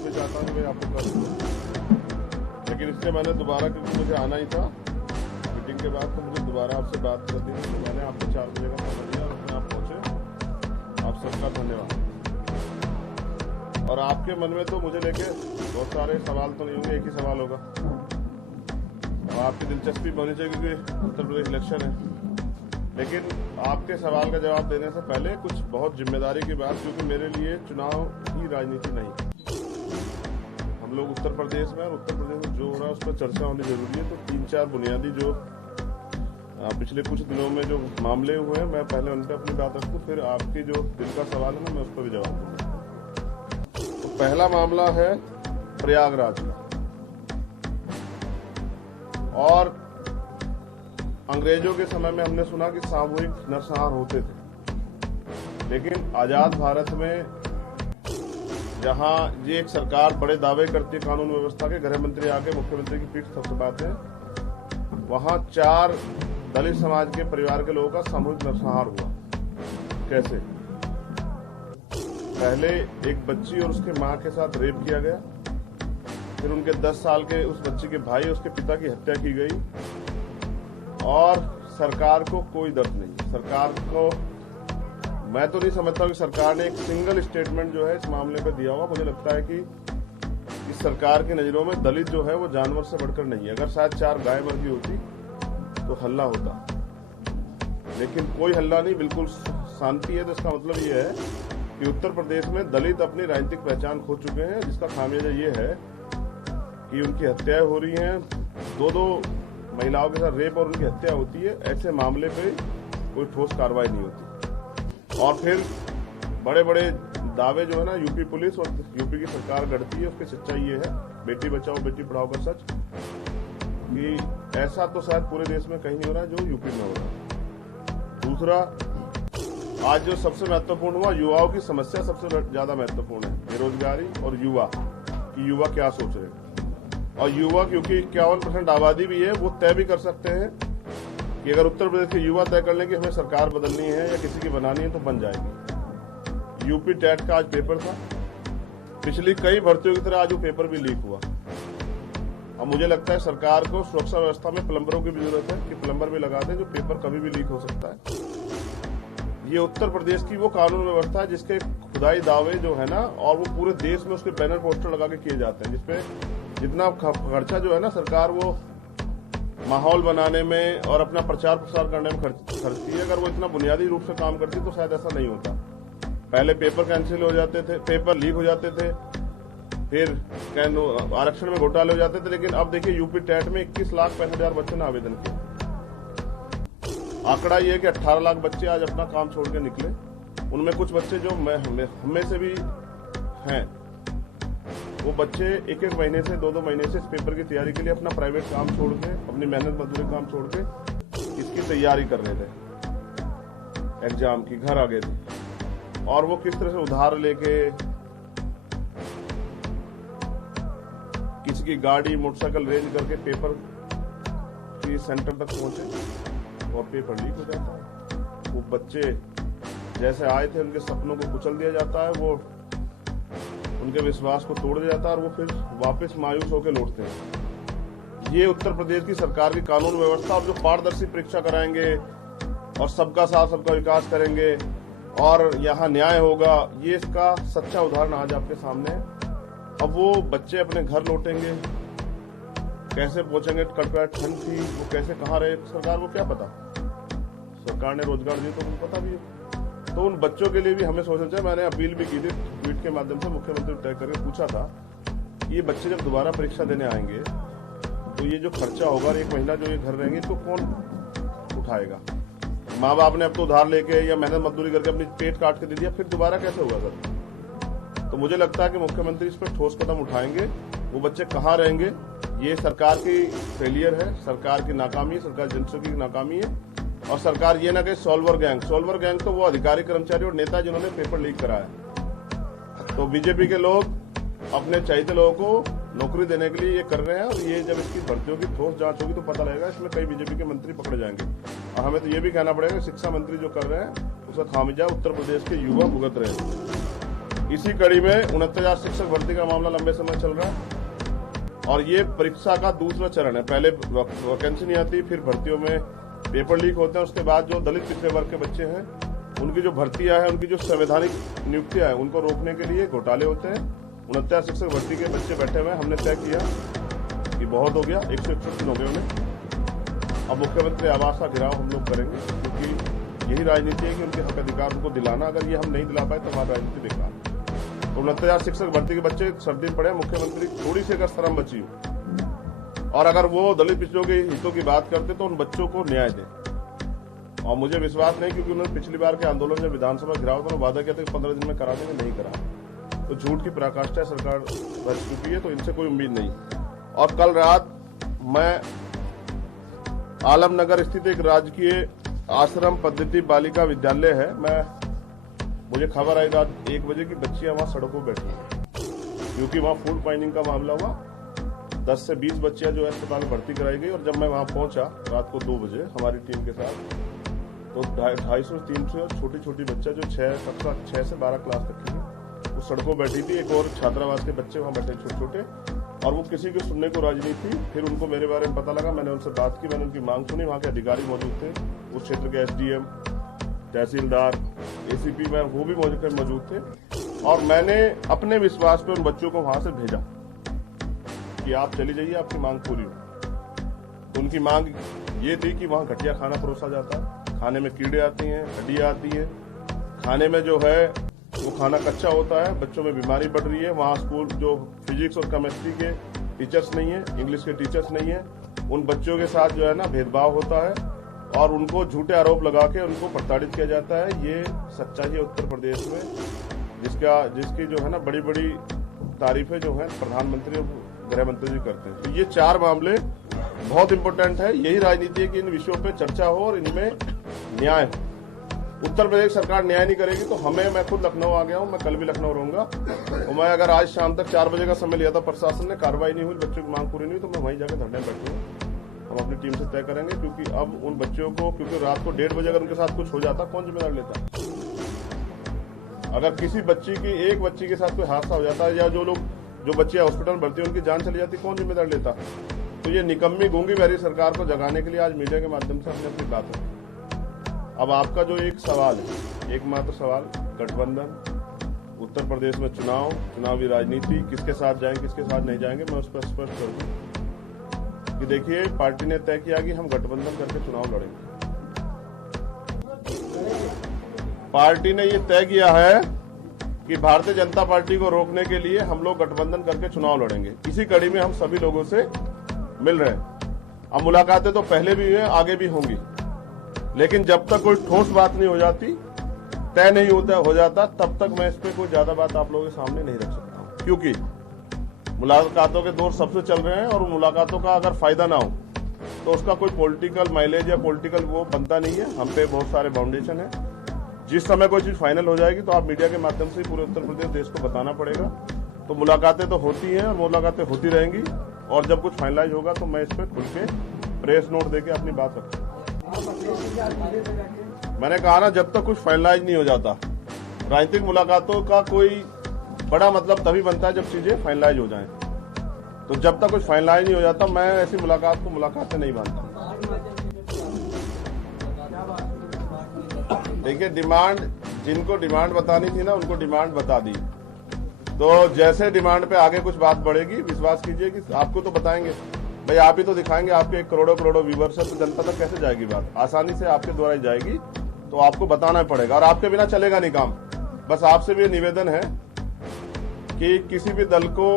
माफी चाहता हूँ कि मैं आपको कर दूँ, लेकिन इसलिए मैंने दोबारा, क्योंकि मुझे आना ही था मीटिंग के बाद, तो मुझे दोबारा आपसे बात करनी है। तो मैंने आपको 4 बजे का समय दिया और अपने आप पहुँचे। आप सबका धन्यवाद। और आपके मन में तो मुझे लेके बहुत सारे सवाल तो नहीं होंगे, एक ही सवाल होगा और आपकी दिलचस्पी होनी चाहिए क्योंकि उत्तर प्रदेश इलेक्शन है। लेकिन आपके सवाल का जवाब देने से पहले कुछ बहुत जिम्मेदारी की बात, क्योंकि मेरे लिए चुनाव ही राजनीति नहीं। हम लोग उत्तर प्रदेश में, और उत्तर प्रदेश में जो हो रहा है उस पर चर्चा होनी जरूरी है। तो 3-4 बुनियादी जो पिछले कुछ दिनों में जो मामले हुए हैं, मैं पहले उन पर अपनी बात रखूँ, फिर आपकी जो दिल का सवाल है ना, मैं उस पर भी जवाब दूंगा। तो पहला मामला है प्रयागराज का। और अंग्रेजों के समय में हमने सुना कि सामूहिक नरसंहार होते थे, लेकिन आजाद भारत में जहां ये एक सरकार बड़े दावे करती है कानून व्यवस्था के, गृह मंत्री आके मुख्यमंत्री की पीठ थपथपाते हैं, वहां 4 दलित समाज के परिवार के लोगों का सामूहिक नरसंहार हुआ। कैसे? पहले एक बच्ची और उसके मां के साथ रेप किया गया, फिर उनके 10 साल के उस बच्ची के भाई, उसके पिता की हत्या की गई, और सरकार को कोई दर्द नहीं। सरकार को, मैं तो नहीं समझता कि सरकार ने एक सिंगल स्टेटमेंट जो है इस मामले पे दिया हुआ। मुझे लगता है कि इस सरकार की नजरों में दलित जो है वो जानवर से बढ़कर नहीं है। अगर शायद 4 गाय मर गई होती तो हल्ला होता, लेकिन कोई हल्ला नहीं, बिल्कुल शांति है। तो इसका मतलब ये है कि उत्तर प्रदेश में दलित अपनी राजनीतिक पहचान खो चुके हैं, जिसका खामियाजा ये है कि उनकी हत्याएं हो रही हैं। 2-2 महिलाओं के साथ रेप और उनकी हत्या होती है। ऐसे मामले पे कोई ठोस कार्रवाई नहीं होती। और फिर बड़े बड़े दावे जो है ना, यूपी पुलिस और यूपी की सरकार गढ़ती है, उसकी सच्चाई ये है, बेटी बचाओ बेटी पढ़ाओ का सच, कि ऐसा तो शायद पूरे देश में कहीं नहीं हो रहा है जो यूपी में हो रहा है। दूसरा, आज जो सबसे महत्वपूर्ण हुआ, युवाओं की समस्या सबसे ज्यादा महत्वपूर्ण है, बेरोजगारी और युवा कि युवा क्या सोच रहे हैं। और युवा, क्योंकि 51% आबादी भी है, वो तय भी कर सकते हैं कि अगर उत्तर प्रदेश के युवा तय कर लें कि हमें सरकार बदलनी है या किसी की बनानी है तो बन जाएगी। यूपी टेट का आज पेपर था, पिछली कई भर्तियों की तरह आज वो पेपर भी लीक हुआ। अब मुझे लगता है सरकार को सुरक्षा व्यवस्था में प्लम्बरों की भी जरूरत है कि प्लम्बर भी लगा दें, जो पेपर कभी भी लीक हो सकता है। ये उत्तर प्रदेश की वो कानून व्यवस्था है जिसके खुदाई दावे जो है ना, और वो पूरे देश में उसके बैनर पोस्टर लगा के किए जाते हैं, जिसपे जितना खर्चा जो है ना सरकार वो माहौल बनाने में और अपना प्रचार प्रसार करने में खर्चती है। अगर वो इतना बुनियादी रूप से काम करती तो शायद ऐसा नहीं होता। पहले पेपर कैंसिल हो जाते थे, पेपर लीक हो जाते थे, फिर आरक्षण में घोटाले हो जाते थे। लेकिन अब देखिए, यूपी टेट में 21,65,000 बच्चों ने आवेदन किया। आंकड़ा ये है कि 18 लाख बच्चे आज अपना काम छोड़ के निकले। उनमें कुछ बच्चे जो हमें से भी हैं, वो बच्चे 1-1 महीने से 2-2 महीने से इस पेपर की तैयारी के लिए अपना प्राइवेट काम छोड़ के, अपनी मेहनत मजदूरी काम छोड़ के इसकी तैयारी कर रहे थे, एग्जाम की, घर आ गए थे। और वो किस तरह से उधार लेके किसी की गाड़ी मोटरसाइकिल रेंज करके पेपर की सेंटर तक पहुंचे और पेपर लीक हो जाता है। वो बच्चे जैसे आए थे, उनके सपनों को कुचल दिया जाता है, वो उनके विश्वास को तोड़ दिया जाता है और वो फिर वापस मायूस होकर लौटते हैं। ये उत्तर प्रदेश की सरकार की कानून व्यवस्था, और जो पारदर्शी परीक्षा कराएंगे और सबका साथ सबका विकास करेंगे और यहाँ न्याय होगा, ये इसका सच्चा उदाहरण आज आपके सामने है। अब वो बच्चे अपने घर लौटेंगे, कैसे पहुंचेंगे, कड़कड़ाहट ठंड थी, वो कैसे कहाँ रहे, सरकार को क्या पता। सरकार ने रोजगार दिया तो उनको पता भी है। तो उन बच्चों के लिए भी हमें सोचना चाहिए। मैंने अपील भी की थी ट्वीट के माध्यम से, मुख्यमंत्री तय करके पूछा था, ये बच्चे जब दोबारा परीक्षा देने आएंगे तो ये जो खर्चा होगा, 1 महीना जो ये घर रहेंगे, इसको कौन उठाएगा। माँ बाप ने अब तो उधार लेके या मेहनत मजदूरी करके अपनी पेट काट के दे दिया, फिर दोबारा कैसे होगा सर। तो मुझे लगता है कि मुख्यमंत्री इस पर ठोस कदम उठाएंगे। वो बच्चे कहाँ रहेंगे, ये सरकार की फेलियर है, सरकार की नाकामी है, सरकार जनशक्ति की नाकामी है। और सरकार ये ना कहे सॉल्वर गैंग तो वो अधिकारी कर्मचारी और नेता जिन्होंने पेपर लीक कराया। तो बीजेपी के लोग अपने चहेते लोगों को नौकरी देने के लिए ये कर रहे हैं, और ये जब इसकी भर्तियों की ठोस जांच होगी तो पता लगेगा, इसमें कई बीजेपी के मंत्री पकड़े जाएंगे। और हमें तो ये भी कहना पड़ेगा, शिक्षा मंत्री जो कर रहे हैं उसका खामियाजा उत्तर प्रदेश के युवा भुगत रहे हैं। इसी कड़ी में 69,000 शिक्षक भर्ती का मामला लंबे समय चल रहा है और ये परीक्षा का दूसरा चरण है। पहले वैकेंसी नहीं आती, फिर भर्तियों में पेपर लीक होते हैं, उसके बाद जो दलित पिछड़े वर्ग के बच्चे हैं उनकी जो भर्तियां हैं, उनकी जो संवैधानिक नियुक्तियां हैं, उनको रोकने के लिए घोटाले होते हैं। 69 शिक्षक भर्ती के बच्चे बैठे हुए हैं। हमने तय किया कि बहुत हो गया, 161 दिन हो गए उन्हें। अब मुख्यमंत्री आवास का घेराव हम लोग करेंगे, क्योंकि यही राजनीति है कि उनके हक अधिकार उनको दिलाना। अगर ये हम नहीं दिला पाए तो हमारी राजनीति बेकार। 69,000 शिक्षक भर्ती के बच्चे सर्दी पड़े, मुख्यमंत्री थोड़ी सी अगर शर्म बची हो और अगर वो दलित पिछड़ों के हितों की बात करते तो उन बच्चों को न्याय दें। और मुझे विश्वास नहीं, क्योंकि उन्होंने पिछली बार के आंदोलन जब विधानसभा घिराव तो वादा किया था कि 15 दिन में करा देंगे, नहीं करा। तो झूठ की पराकाष्ठा सरकार बच चुकी है, तो इनसे कोई उम्मीद नहीं। और कल रात मैं आलमनगर स्थित एक राजकीय आश्रम पद्धति बालिका विद्यालय है, मुझे खबर आई रात 1 बजे की बच्चियां वहां सड़कों बैठी हैं, क्योंकि वहां फूड पॉइजनिंग का मामला हुआ। 10 से 20 बच्चियां जो है अस्पताल में भर्ती कराई गई। और जब मैं वहां पहुंचा रात को 2 बजे हमारी टीम के साथ, तो 250-300 छोटी छोटी बच्चा जो 6 से 12 क्लास तक की है, वो सड़कों बैठी थी। एक और छात्रावास के बच्चे वहां बैठे छोटे छोटे, और वो किसी को सुनने को राजी नहीं थी। फिर उनको मेरे बारे में पता लगा, मैंने उनसे बात की, मैंने उनकी मांग सुनी। वहां के अधिकारी मौजूद थे, उस क्षेत्र के SDM, तहसीलदार, ACP में वो भी मौजूद थे। और मैंने अपने विश्वास पे उन बच्चों को वहां से भेजा कि आप चली जाइए, आपकी मांग पूरी हो। तो उनकी मांग ये थी कि वहां घटिया खाना परोसा जाता है, खाने में कीड़े आती हैं, हड्डियां आती हैं, खाने में जो है वो खाना कच्चा होता है, बच्चों में बीमारी बढ़ रही है। वहाँ स्कूल जो फिजिक्स और केमिस्ट्री के टीचर्स नहीं है, इंग्लिश के टीचर्स नहीं है, उन बच्चों के साथ जो है ना भेदभाव होता है और उनको झूठे आरोप लगा के उनको प्रताड़ित किया जाता है। ये सच्चाई है उत्तर प्रदेश में, जिसकी जो है ना बड़ी बड़ी तारीफें जो है प्रधानमंत्री और गृह मंत्री जी करते हैं। तो ये 4 मामले बहुत इंपॉर्टेंट है। यही राजनीति है कि इन विषयों पे चर्चा हो और इनमें न्याय हो। उत्तर प्रदेश सरकार न्याय नहीं करेगी तो मैं खुद लखनऊ आ गया हूँ, मैं कल भी लखनऊ रहूंगा। और मैं अगर आज शाम तक 4 बजे का समय लिया था, प्रशासन ने कार्रवाई नहीं हुई, बच्चों की मांग पूरी नहीं हुई, तो मैं वहीं जाकर धरने बैठूंगा। हम अपनी टीम से तय करेंगे, क्योंकि अब उन बच्चों को, क्योंकि रात को 1:30 बजे अगर उनके साथ कुछ हो जाता, कौन जिम्मेदार लेता? अगर किसी एक बच्ची के साथ कोई हादसा हो जाता है, या जो बच्चियां हॉस्पिटल में भर्ती, उनकी जान चली जाती, कौन जिम्मेदार लेता? तो ये निकम्मी गूंगी बहरी सरकार को जगाने के लिए आज मीडिया के माध्यम से हमने अपनी बात रखी। अब आपका जो एक सवाल है, एकमात्र सवाल, गठबंधन, उत्तर प्रदेश में चुनावी राजनीति, किसके साथ जाएंगे, किसके साथ नहीं जाएंगे, मैं उस पर स्पष्ट कर दूं कि देखिए, पार्टी ने तय किया कि हम गठबंधन करके चुनाव लड़ेंगे। पार्टी ने ये तय किया है कि भारतीय जनता पार्टी को रोकने के लिए हम लोग गठबंधन करके चुनाव लड़ेंगे। इसी कड़ी में हम सभी लोगों से मिल रहे हैं। अब मुलाकातें तो पहले भी हुई हैं, आगे भी होंगी, लेकिन जब तक कोई ठोस बात नहीं हो जाती, तय नहीं हो जाता, तब तक मैं इस पर कोई ज्यादा बात आप लोगों के सामने नहीं रख सकता। क्योंकि मुलाकातों के दौर सबसे चल रहे हैं और उन मुलाकातों का अगर फायदा ना हो तो उसका कोई पॉलिटिकल माइलेज या पॉलिटिकल वो बनता नहीं है। हम पे बहुत सारे बाउंडेशन है। जिस समय कोई चीज फाइनल हो जाएगी तो आप मीडिया के माध्यम से पूरे उत्तर प्रदेश देश को बताना पड़ेगा। तो मुलाकातें तो होती हैं और मुलाकातें होती रहेंगी, और जब कुछ फाइनलाइज होगा तो मैं इस पर खुल के प्रेस नोट देके अपनी बात रखूंगा। मैंने कहा ना, जब तक कुछ फाइनलाइज नहीं हो जाता, राजनीतिक मुलाकातों का कोई बड़ा मतलब तभी बनता है जब चीजें फाइनलाइज हो जाएं। तो जब तक कुछ फाइनलाइज नहीं हो जाता, मैं ऐसी मुलाकात को मुलाकातें नहीं मानता। देखिए, जिनको डिमांड बतानी थी ना, उनको डिमांड बता दी। तो जैसे डिमांड पे आगे कुछ बात बढ़ेगी, विश्वास कीजिए कि आपको तो बताएंगे। भाई आप ही तो दिखाएंगे, आपके करोड़ों व्यूवर्स है, तो जनता तक कैसे जाएगी बात? आसानी से आपके द्वारा ही जाएगी, तो आपको बताना पड़ेगा। और आपके बिना चलेगा नहीं काम। बस आपसे भी निवेदन है कि किसी भी दल को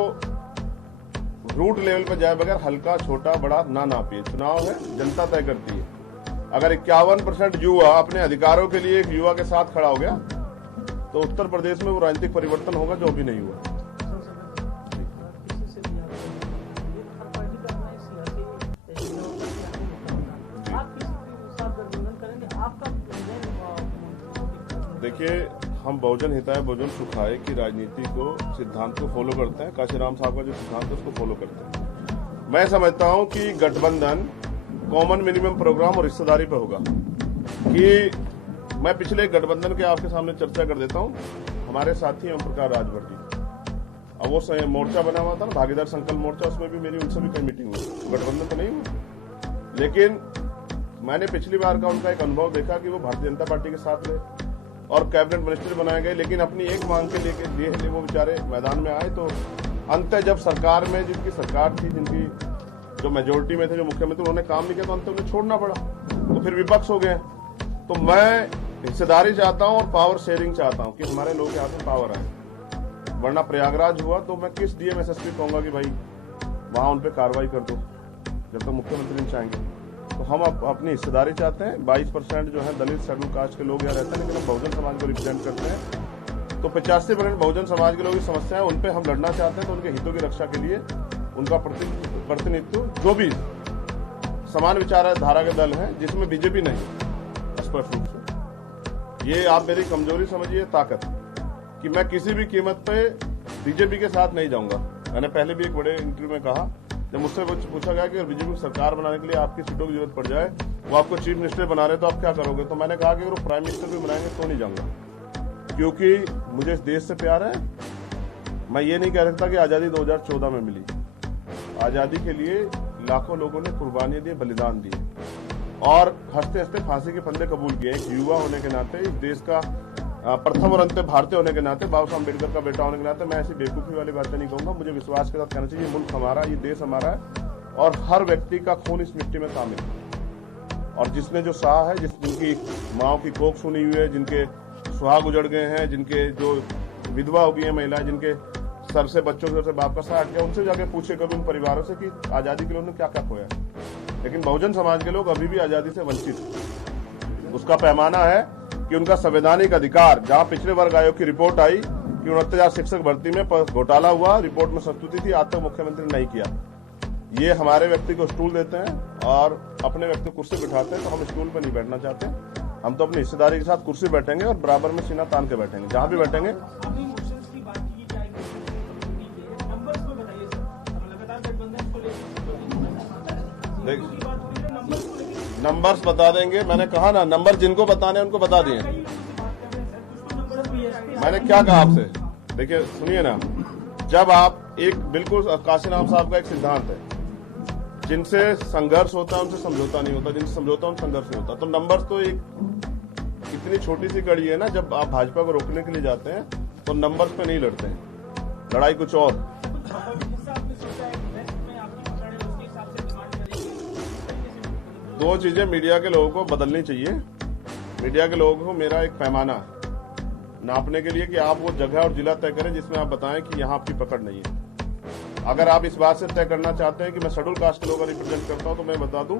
रूट लेवल पर जाए बगैर हल्का छोटा बड़ा ना नापिए। चुनाव है, जनता तय करती है। अगर 51% युवा अपने अधिकारों के लिए एक युवा के साथ खड़ा हो गया, तो उत्तर प्रदेश में वो राजनीतिक परिवर्तन होगा जो अभी नहीं हुआ। देखिए, हम बहुजन हिताय बहुजन सुखाय की राजनीति को, सिद्धांत को फॉलो करते हैं। काशीराम साहब का जो सिद्धांत है उसको फॉलो करते हैं। मैं समझता हूं कि गठबंधन कॉमन मिनिमम प्रोग्राम और हिस्सेदारी पे होगा। कि मैं पिछले गठबंधन के आपके सामने चर्चा कर देता हूं। हमारे साथी ओम प्रकाश राजभर जी, अब वो मोर्चा बना हुआ था ना, भागीदार संकल्प मोर्चा, उसमें भी मेरी उनसे भी कई मीटिंग हुई, गठबंधन तो नहीं हुआ, लेकिन मैंने पिछली बार का उनका एक अनुभव देखा कि वो भारतीय जनता पार्टी के साथ रहे और कैबिनेट मिनिस्टर बनाए गए, लेकिन अपनी एक मांग के लिए वो बेचारे मैदान में आए। तो अंत जब सरकार में जिनकी सरकार थी, जिनकी जो मेजोरिटी में थे, जो मुख्यमंत्री, उन्होंने काम नहीं किया तो अंत उन्हें छोड़ना पड़ा, तो फिर विपक्ष हो गए। तो मैं हिस्सेदारी चाहता हूं और पावर शेयरिंग चाहता हूं कि हमारे लोगों के हाथ में पावर आए, वरना प्रयागराज हुआ तो मैं किस डीएम एसएसपी कहूंगा कि भाई वहां उन पर कार्रवाई कर दो, जब तक मुख्यमंत्री नहीं चाहेंगे। तो हम अपनी हिस्सेदारी चाहते हैं। 22% जो है दलित शेड्यूल कास्ट के लोग यहाँ रहते हैं, लेकिन हम बहुजन समाज को रिप्रेजेंट करते हैं, तो 85% बहुजन समाज के लोग की समस्याएं उन पे हम लड़ना चाहते हैं। तो उनके हितों की रक्षा के लिए उनका प्रतिनिधित्व जो भी समान विचारधारा के दल हैं, जिसमें बीजेपी नहीं, स्पष्ट रूप से ये आप मेरी कमजोरी समझिए, ताकत, कि मैं किसी भी कीमत पे बीजेपी के साथ नहीं जाऊंगा। मैंने पहले भी एक बड़े इंटरव्यू में कहा, जब मुझसे पूछा गया कि अगर बीजेपी को सरकार बनाने के लिए आपकी सीटों की जरूरत पड़ जाए, वो आपको चीफ मिनिस्टर बना रहे तो आप क्या करोगे, तो मैंने कहा कि अगर वो प्राइम मिनिस्टर भी बनाएंगे तो नहीं जाऊंगा, क्योंकि मुझे इस देश से प्यार है। मैं ये नहीं कह सकता कि आजादी 2014 में मिली, आजादी के लिए लाखों लोगों ने कुर्बानी दी, बलिदान दिए और हंसते हंसते फांसी के फंदे कबूल किए। एक युवा होने के नाते, इस देश का प्रथम और अंतिम भारतीय होने के नाते, बाबा साहब अम्बेडकर का बेटा होने के नाते, मैं ऐसी बेवकूफी वाली बातें नहीं कहूंगा। मुझे विश्वास के साथ कहना चाहिए, ये मुल्क हमारा, ये देश हमारा है और हर व्यक्ति का खून इस मिट्टी में शामिल है। और जिसने जो सहा है, जिनकी माओ की कोख सुनी हुई है, जिनके सुहाग उजड़ गए हैं, जिनके जो विधवा हो गई है महिलाएं, जिनके सर से बच्चों से बाप का सहारा हट गया, उनसे जाके पूछे कभी उन परिवारों से कि आजादी के लिए उन्होंने क्या क्या खोया। लेकिन बहुजन समाज के लोग अभी भी आजादी से वंचित हैं। उसका पैमाना है कि उनका संवैधानिक अधिकार, जहां पिछड़े वर्ग आयोग की रिपोर्ट आई कि 69,000 शिक्षक भर्ती में घोटाला हुआ, रिपोर्ट में संस्तुति थी, आज तक मुख्यमंत्री ने नहीं किया। ये हमारे व्यक्ति को स्टूल देते हैं और अपने व्यक्ति को कुर्सी बिठाते हैं, तो हम स्टूल पर नहीं बैठना चाहते। हम तो अपनी हिस्सेदारी के साथ कुर्सी बैठेंगे और बराबर में सीना तान के बैठेंगे, जहां भी बैठेंगे। नंबर्स बता देंगे, मैंने कहा ना, नंबर जिनको बताने उनको बता दिए। मैंने क्या कहा आपसे, देखिए सुनिए ना, जब आप एक बिल्कुल काशीराम साहब का एक सिद्धांत है, जिनसे संघर्ष होता है उनसे समझौता नहीं होता, जिनसे समझौता उनसे संघर्ष नहीं होता। तो नंबर्स तो एक इतनी छोटी सी कड़ी है ना, जब आप भाजपा को रोकने के लिए जाते हैं तो नंबर्स पे नहीं लड़ते हैं, लड़ाई कुछ और। दो चीजें मीडिया के लोगों को बदलनी चाहिए। मीडिया के लोगों को मेरा एक पैमाना नापने के लिए कि आप वो जगह और जिला तय करें जिसमें आप बताएं कि यहाँ आपकी पकड़ नहीं है। अगर आप इस बात से तय करना चाहते हैं कि मैं शेड्यूल कास्ट के लोगों को रिप्रेजेंट करता हूँ, तो मैं बता दूं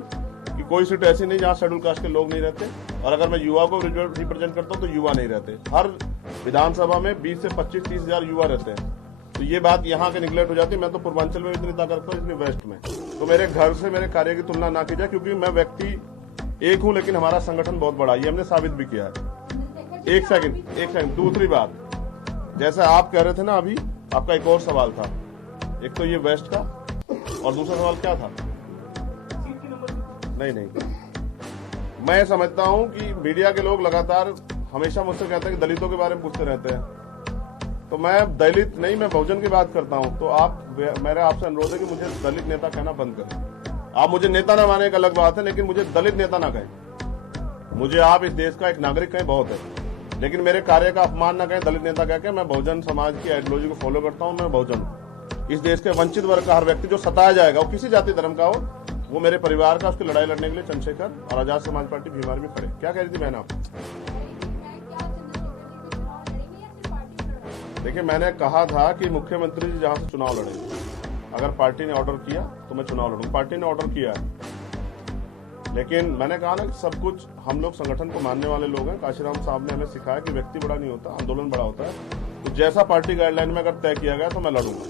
कि कोई सीट ऐसी नहीं जहाँ शेड्यूल कास्ट के लोग नहीं रहते, और अगर मैं युवा को रिप्रेजेंट करता हूँ तो युवा नहीं रहते। हर विधानसभा में 20 से 25-30 हजार युवा रहते हैं। तो ये बात यहाँ के निगलेक्ट हो जाती है। मैं तो पूर्वांचल में इतनी ताकत रखता हूँ, इतनी वेस्ट में। तो मेरे घर से मेरे कार्य की तुलना ना की जाए, क्योंकि मैं व्यक्ति एक हूँ, लेकिन हमारा संगठन बहुत बड़ा, ये हमने साबित भी किया है। एक सेकंड, दूसरी बात, जैसे आप कह रहे थे ना अभी, आपका एक और सवाल था, एक तो ये वेस्ट का, और दूसरा सवाल क्या था? नहीं, मैं समझता हूं कि मीडिया के लोग लगातार हमेशा मुझसे कहते हैं कि दलितों के बारे में पूछते रहते हैं, तो मैं दलित नहीं, मैं बहुजन की बात करता हूं। तो मेरा आपसे अनुरोध है कि मुझे दलित नेता कहना बंद करें। आप मुझे नेता ना माने एक अलग बात है, लेकिन मुझे दलित नेता ना कहें। मुझे आप इस देश का एक नागरिक कहें बहुत है, लेकिन मेरे कार्य का अपमान ना कहें दलित नेता कह के। मैं बहुजन समाज की आइडियोलॉजी को फॉलो करता हूं, मैं बहुजन हूं। इस देश के वंचित वर्ग का हर व्यक्ति जो सताया जाएगा, वो किसी जाति धर्म का हो, वो मेरे परिवार का, उसकी लड़ाई लड़ने के लिए चंद्रशेखर और आजाद समाज पार्टी भीमार भी खड़े। क्या कह रही थी बहन आप? देखिए, मैंने कहा था कि मुख्यमंत्री जी जहां से चुनाव लड़ेंगे, अगर पार्टी ने ऑर्डर किया तो मैं चुनाव लड़ूंगा। पार्टी ने ऑर्डर किया है, लेकिन मैंने कहा ना कि सब कुछ हम लोग संगठन को मानने वाले लोग हैं। काशीराम साहब ने हमें सिखाया कि व्यक्ति बड़ा नहीं होता, आंदोलन बड़ा होता है। तो जैसा पार्टी गाइडलाइन में अगर तय किया गया तो मैं लड़ूंगा,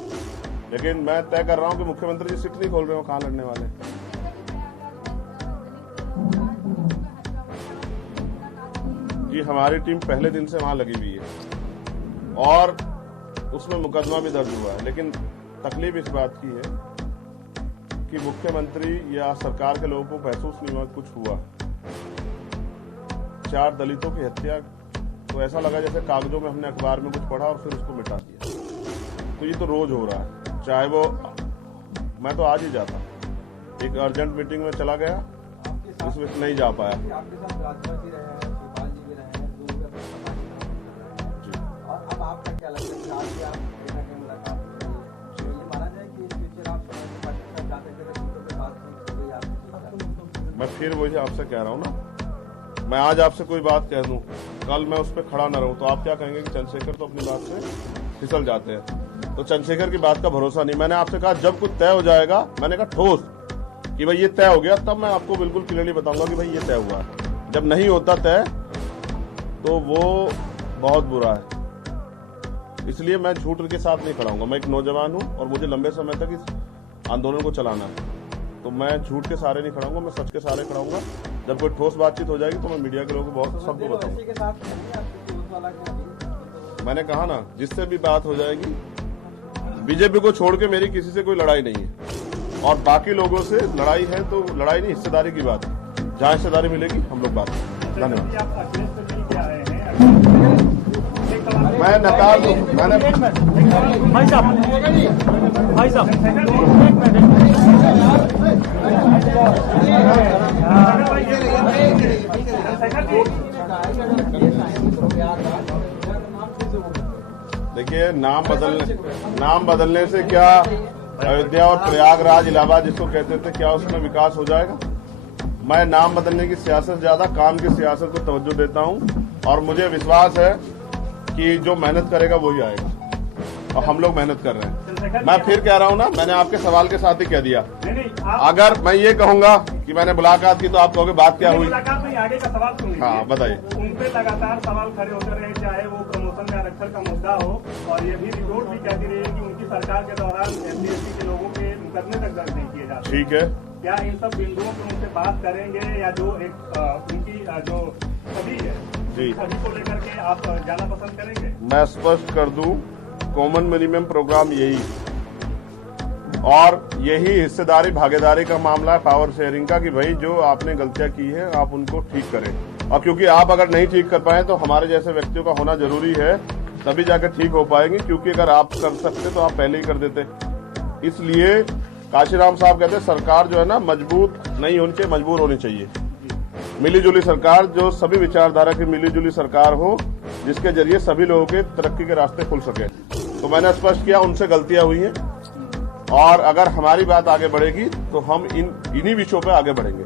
लेकिन मैं तय कर रहा हूं कि मुख्यमंत्री जी सीट नहीं खोल रहे हो, कहां लड़ने वाले। जी, हमारी टीम पहले दिन से वहां लगी हुई है और उसमें मुकदमा भी दर्ज हुआ है। लेकिन तकलीफ इस बात की है कि मुख्यमंत्री या सरकार के लोगों को महसूस नहीं हुआ कुछ हुआ। 4 दलितों की हत्या तो ऐसा लगा जैसे कागजों में हमने अखबार में कुछ पढ़ा और फिर उसको मिटा दिया। तो ये तो रोज हो रहा है, चाहे वो मैं तो आज ही जाता, एक अर्जेंट मीटिंग में चला गया, इस वक्त नहीं जा पाया। आपके साथ राजभर जी रहे हैं, शिवपाल जी भी रहे हैं, दोनों का जी। और अब आपका क्या लगता है कि आज भी आप कहीं ना कहीं मुलाकात हो रही है, तो ये माना जाए कि फ्यूचर आप समाजवादी पार्टी के साथ जाते थे तो पे बात नहीं हुई आपकी? मैं फिर वही आपसे कह रहा हूँ ना, मैं आज आपसे कोई बात कह दूं, कल मैं उस पर खड़ा न रहूं तो आप क्या कहेंगे कि चंद्रशेखर तो अपनी बात से फिसल जाते हैं। तो चंद्रशेखर की बात का भरोसा नहीं। मैंने आपसे कहा जब कुछ तय हो जाएगा, मैंने कहा ठोस कि भाई ये तय हो गया, तब मैं आपको बिल्कुल क्लियरली बताऊंगा कि भाई ये तय हुआ है। जब नहीं होता तय तो वो बहुत बुरा है। इसलिए मैं झूठ के साथ नहीं खड़ा हूंगा। मैं एक नौजवान हूं और मुझे लंबे समय तक इस आंदोलन को चलाना है, तो मैं झूठ के सहारे नहीं खड़ा हूंगा, मैं सच के सहारे खड़ा हूंगा। जब कोई ठोस बातचीत हो जाएगी तो मैं मीडिया के लोगों को बहुत सबको बताऊंगा। मैंने कहा ना, जिससे भी बात हो जाएगी, बीजेपी को छोड़ के मेरी किसी से कोई लड़ाई नहीं है, और बाकी लोगों से लड़ाई है तो लड़ाई नहीं, हिस्सेदारी की बात है। जहाँ हिस्सेदारी मिलेगी हम लोग बात करेंगे। धन्यवाद। मैं नकार दूं, मैंने भाई साहब देखिए, नाम बदलने से क्या अयोध्या और प्रयागराज इलाहाबाद जिसको कहते थे, क्या उसमें विकास हो जाएगा? मैं नाम बदलने की सियासत ज्यादा काम की सियासत को तवज्जो देता हूं, और मुझे विश्वास है कि जो मेहनत करेगा वही आएगा, और हम लोग मेहनत कर रहे हैं। मैं फिर कह रहा हूं ना, मैंने आपके सवाल के साथ ही कह दिया। अगर मैं ये कहूंगा कि मैंने मुलाकात की तो आप कहोगे बात क्या हुई? मुलाकात नहीं, आगे का सवाल सुनिए। हाँ बताइए। उन पे लगातार सवाल खड़े होते रहे, चाहे वो प्रमोशन में आरक्षण का मुद्दा हो, और ये भी रिपोर्ट भी कहती रही है कि उनकी सरकार के दौरान SC/ST के लोगों के मुकदमे तक दर्ज नहीं किए जाते। ठीक है, क्या इन सब बिंदुओं पर उनसे बात करेंगे, या जो एक उनकी जो सभी है जी, सभी को लेकर के आप जाना पसंद करेंगे? मैं स्पष्ट कर दूं, कॉमन मिनिमम प्रोग्राम यही, और यही हिस्सेदारी भागीदारी का मामला है, पावर शेयरिंग का, कि भाई जो आपने गलतियां की है आप उनको ठीक करें। और क्योंकि आप अगर नहीं ठीक कर पाए तो हमारे जैसे व्यक्तियों का होना जरूरी है, तभी जाकर ठीक हो पाएंगे। क्योंकि अगर आप कर सकते तो आप पहले ही कर देते। इसलिए काशीराम साहब कहते हैं सरकार जो है ना मजबूत नहीं होनी चाहिए, मजबूर होनी चाहिए। मिलीजुली सरकार, जो सभी विचारधारा की मिलीजुली सरकार हो, जिसके जरिए सभी लोगों के तरक्की के रास्ते खुल सके। तो मैंने स्पष्ट किया उनसे गलतियां हुई हैं, और अगर हमारी बात आगे बढ़ेगी तो हम इन्हीं विषयों पे आगे बढ़ेंगे।